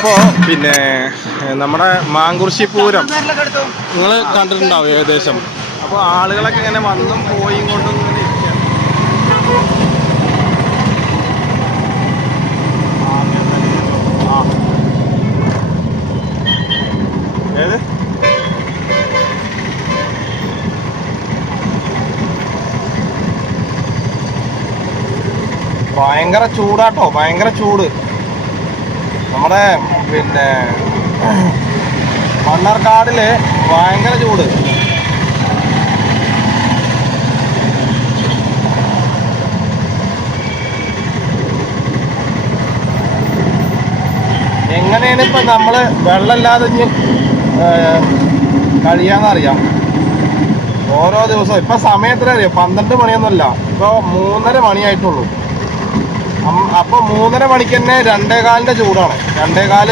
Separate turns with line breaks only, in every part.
അപ്പോൾ പിന്നെ നമ്മുടെ മാങ്കുർശി പൂരം. നിങ്ങൾ കണ്ടിട്ടുണ്ടാവും ഏകദേശം? അപ്പോൾ ആളുകളൊക്കെ ഇങ്ങനെ വന്നും പോയി ഇങ്ങനെ. ഏത്? ഭയങ്കര ചൂടാട്ടോ ഭയങ്കര ചൂട്. നമ്മുടെ പിന്നെ മണ്ണാർക്കാടിൽ ഭയങ്കര ചൂട്. എങ്ങനെയാണ് ഇപ്പൊ നമ്മൾ വെള്ളമില്ലാതെ കഴിയാന്നറിയാം. ഓരോ ദിവസവും ഇപ്പൊ സമയത്തിനറിയാം പന്ത്രണ്ട് മണിയൊന്നുമല്ല. ഇപ്പൊ മൂന്നര മണിയായിട്ടുള്ളൂ. അപ്പൊ മൂന്നര മണിക്ക് തന്നെ രണ്ടേ കാലിന്റെ ചൂടാണ്. രണ്ടേ കാൽ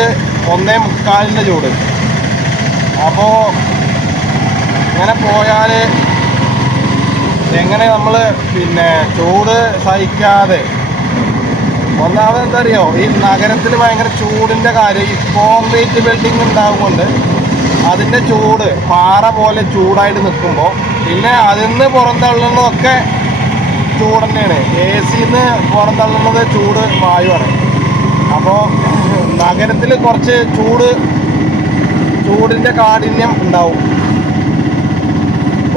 ഒന്നേ മുക്കാലിന്റെ ചൂട്. അപ്പോ ഇങ്ങനെ പോയാൽ എങ്ങനെ നമ്മൾ പിന്നെ ചൂട് സഹിക്കാതെ ഒന്നാമത് അറിയോ? ഈ നഗരത്തിൽ ഭയങ്കര ചൂടിന്റെ കാര്യം. ഈ കോൺക്രീറ്റ് ബിൽഡിംഗ് ഉണ്ടാവുകൊണ്ട് അതിന്റെ ചൂട് പാറ പോലെ ചൂടായിട്ട് നിൽക്കുമ്പോൾ പിന്നെ അതിൽ നിന്ന് പുറന്തള്ളുന്നതൊക്കെ ചൂട് തന്നെയാണ് എ സിന്ന് പുറന്തള്ളുന്നത് ചൂട് വായുവാണ്. അപ്പോൾ നഗരത്തിൽ കുറച്ച് ചൂട് ചൂടിന്റെ കാഠിന്യം ഉണ്ടാവും.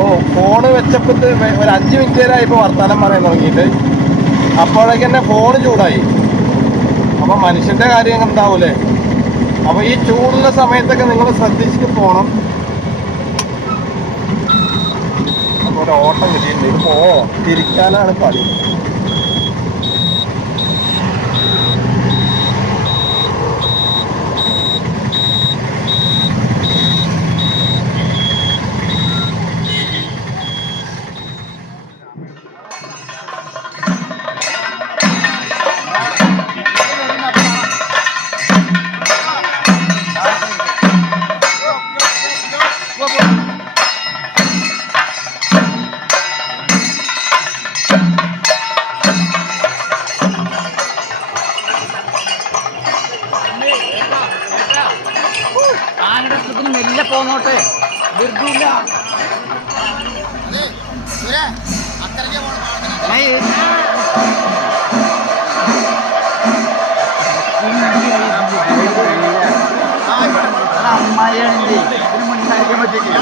ഓ ഫോണ് വെച്ചപ്പോൾ ഒരു അഞ്ച് മിനിറ്റ് നേരമായി ഇപ്പോൾ വർത്തമാനം പറയാൻ തുടങ്ങിയിട്ട്. അപ്പോഴേക്ക് തന്നെ ഫോണ് ചൂടായി. അപ്പോൾ മനുഷ്യന്റെ കാര്യം ഉണ്ടാവൂലേ അപ്പോൾ ഈ ചൂടുള്ള സമയത്തൊക്കെ നിങ്ങൾ ശ്രദ്ധിച്ചിട്ട് പോണം അപ്പൊ ഓട്ടം കിട്ടിയിട്ടുണ്ട്. ഇത് തിരിക്കാനാണ് പണി.
ആനടത്തിന് മെല്ലെ പോന്നോട്ടെ. ധൃതിയില്ല അമ്മായിയാണില്ലേ ഇതിന് മുന്നായിരിക്കാൻ പറ്റില്ല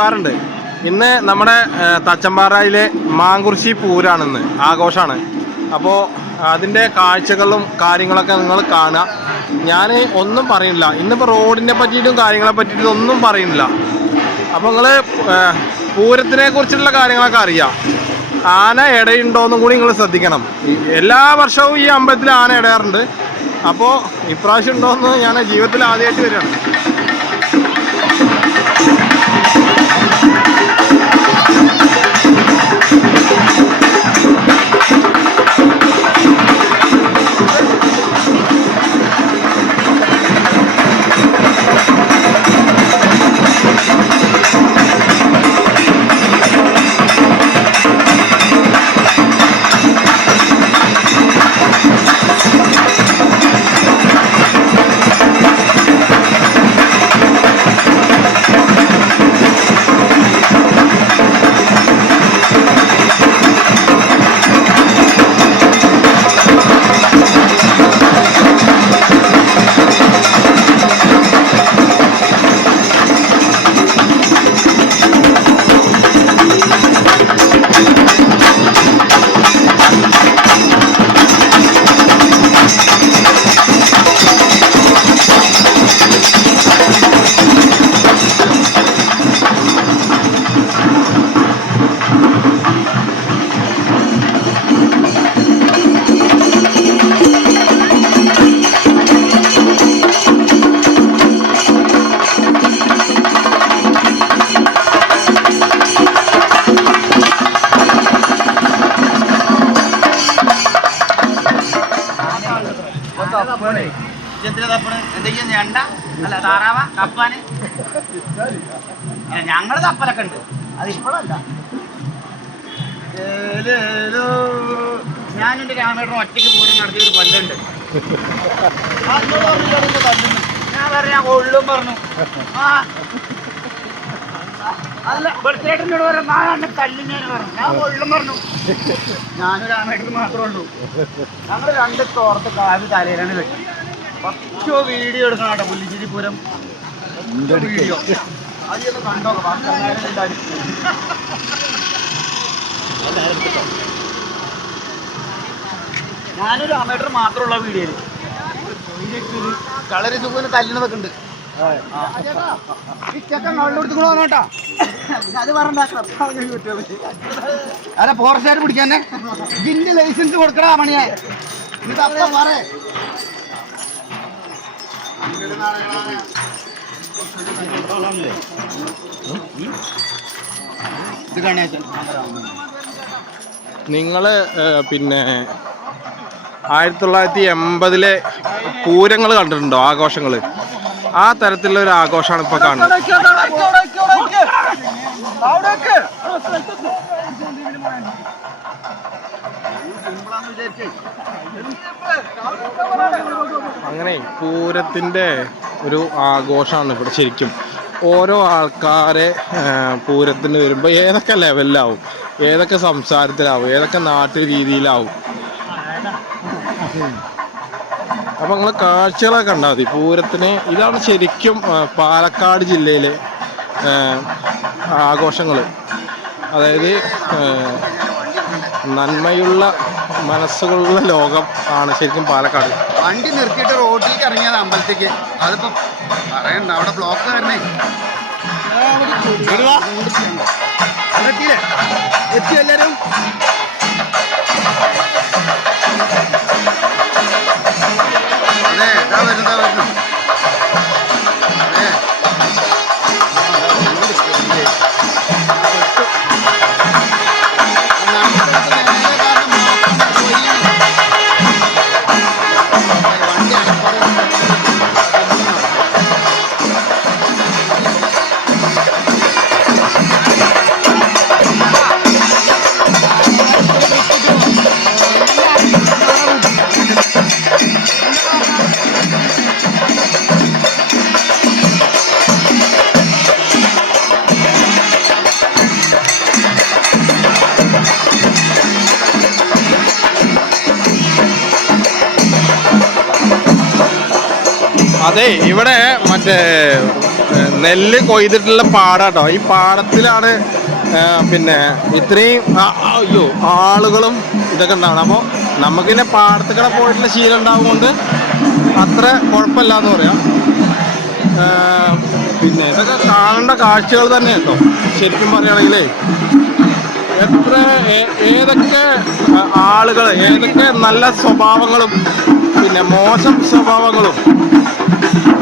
നമസ്കാരമുണ്ട് ഇന്ന് നമ്മുടെ തച്ചമ്പാറയിലെ മാങ്കുറിശി പൂരാണിന്ന് ആഘോഷമാണ് അപ്പോൾ അതിന്റെ കാഴ്ചകളും കാര്യങ്ങളൊക്കെ നിങ്ങൾ കാണുക. ഞാൻ ഒന്നും പറയുന്നില്ല. ഇന്നിപ്പോൾ റോഡിനെ പറ്റിയിട്ടും കാര്യങ്ങളെ പറ്റിയിട്ടും ഒന്നും പറയുന്നില്ല. അപ്പോൾ നിങ്ങൾ പൂരത്തിനെ കുറിച്ചുള്ള കാര്യങ്ങളൊക്കെ അറിയാം ആന ഇടയുണ്ടോയെന്നും കൂടി നിങ്ങൾ ശ്രദ്ധിക്കണം. എല്ലാ വർഷവും ഈ അമ്പലത്തിൽ ആന ഇടയാറുണ്ട്. അപ്പോൾ ഇപ്രാവശ്യം ഉണ്ടോയെന്ന് ഞാൻ ജീവിതത്തിൽ ആദ്യമായിട്ട് വരികയാണ്.
എന്തിനാ തപ്പണ്? എന്തെങ്കിലും ഞണ്ട അല്ല താറാവ? കപ്പാന് ഞങ്ങൾ തപ്പലൊക്കെ ഉണ്ട്. അത് ഇപ്പോഴല്ല ഞാൻ എന്റെ രാമേട്ടൻ ഒറ്റയ്ക്ക് പോലും നടത്തിയ ഒരു പല്ലുണ്ട്. ഞാൻ പറഞ്ഞു കൊള്ളും പറഞ്ഞു. അല്ല ബർത്ത്ഡേട്ടിനോട് പറഞ്ഞു എന്നെ തല്ലുന്നേന് പറഞ്ഞു. ഞാൻ കൊള്ളും പറഞ്ഞു. ഞാനും രാമേട്ടന് മാത്രമേ ഉള്ളൂ. ഞങ്ങൾ രണ്ട് തോർത്ത് കാവ് തലയിലാണ് വെട്ടി പത്തോ വീഡിയോ എടുക്കണം കേട്ടോ പുല്ലിശ്ശേരി പൂരം വീഡിയോ. കണ്ടോ ഞാനൊരു അമേട്ടർ മാത്രമുള്ള വീഡിയോ കളരി സുഖന് തല്ലുന്നതൊക്കെ ഉണ്ട്. അത് അല്ല ഫോറസ്റ്റുകാർ പിടിക്കാന്നെ? ഇതിന്റെ ലൈസൻസ് കൊടുക്കടാ മണിയെ. ഇത് അപ്പം
നിങ്ങൾ പിന്നെ ആയിരത്തി തൊള്ളായിരത്തി എൺപതിലെ പൂരങ്ങൾ കണ്ടിട്ടുണ്ടോ? ആഘോഷങ്ങൾ ആ തരത്തിലുള്ള ഒരു ആഘോഷമാണ് ഇപ്പൊ കാണുന്നത്. അങ്ങനെ പൂരത്തിന്റെ ഒരു ആഘോഷമാണ് ഇവിടെ ശരിക്കും. ഓരോ ആൾക്കാരെ പൂരത്തിന് വരുമ്പോൾ ഏതൊക്കെ ലെവലിലാവും ഏതൊക്കെ സംസാരത്തിലാവും? ഏതൊക്കെ നാട്ടു രീതിയിലാവും അപ്പം നിങ്ങൾ കാഴ്ചകളൊക്കെ കണ്ടാൽ മതി. പൂരത്തിന് ഇതാണ് ശരിക്കും പാലക്കാട് ജില്ലയിലെ ആഘോഷങ്ങൾ അതായത് നന്മയുള്ള മനസ്സുകളുള്ള ലോകം ആണ് ശരിക്കും പാലക്കാട്.
വണ്ടി നിർത്തിയിട്ട് റോഡിലേക്ക് ഇറങ്ങിയത് അമ്പലത്തേക്ക് അതിപ്പോ പറയണ്ട അവിടെ ബ്ലോക്ക് തന്നെ എത്തി എല്ലാരും? അതെ ഇതാ വരുന്നതാ വരുന്നു അതെ
ഇവിടെ മറ്റേ നെല്ല് കൊയ്തിട്ടുള്ള പാടാട്ടോ. ഈ പാടത്തിലാണ് പിന്നെ ഇത്രയും അയ്യോ ആളുകളും ഇതൊക്കെ ഉണ്ടാവണം. അപ്പോൾ നമുക്കിന്നെ പാടത്തുകൂടെ പോയിട്ടുള്ള ശീലം ഉണ്ടാവുകൊണ്ട് അത്ര കുഴപ്പമില്ല എന്ന് പറയാം പിന്നെ ഇതൊക്കെ കാണേണ്ട കാഴ്ചകൾ തന്നെ ശരിക്കും പറയുകയാണെങ്കിലേ എത്ര ഏതൊക്കെ ആളുകൾ ഏതൊക്കെ നല്ല സ്വഭാവങ്ങളും പിന്നെ മോശം സ്വഭാവങ്ങളും Thank you.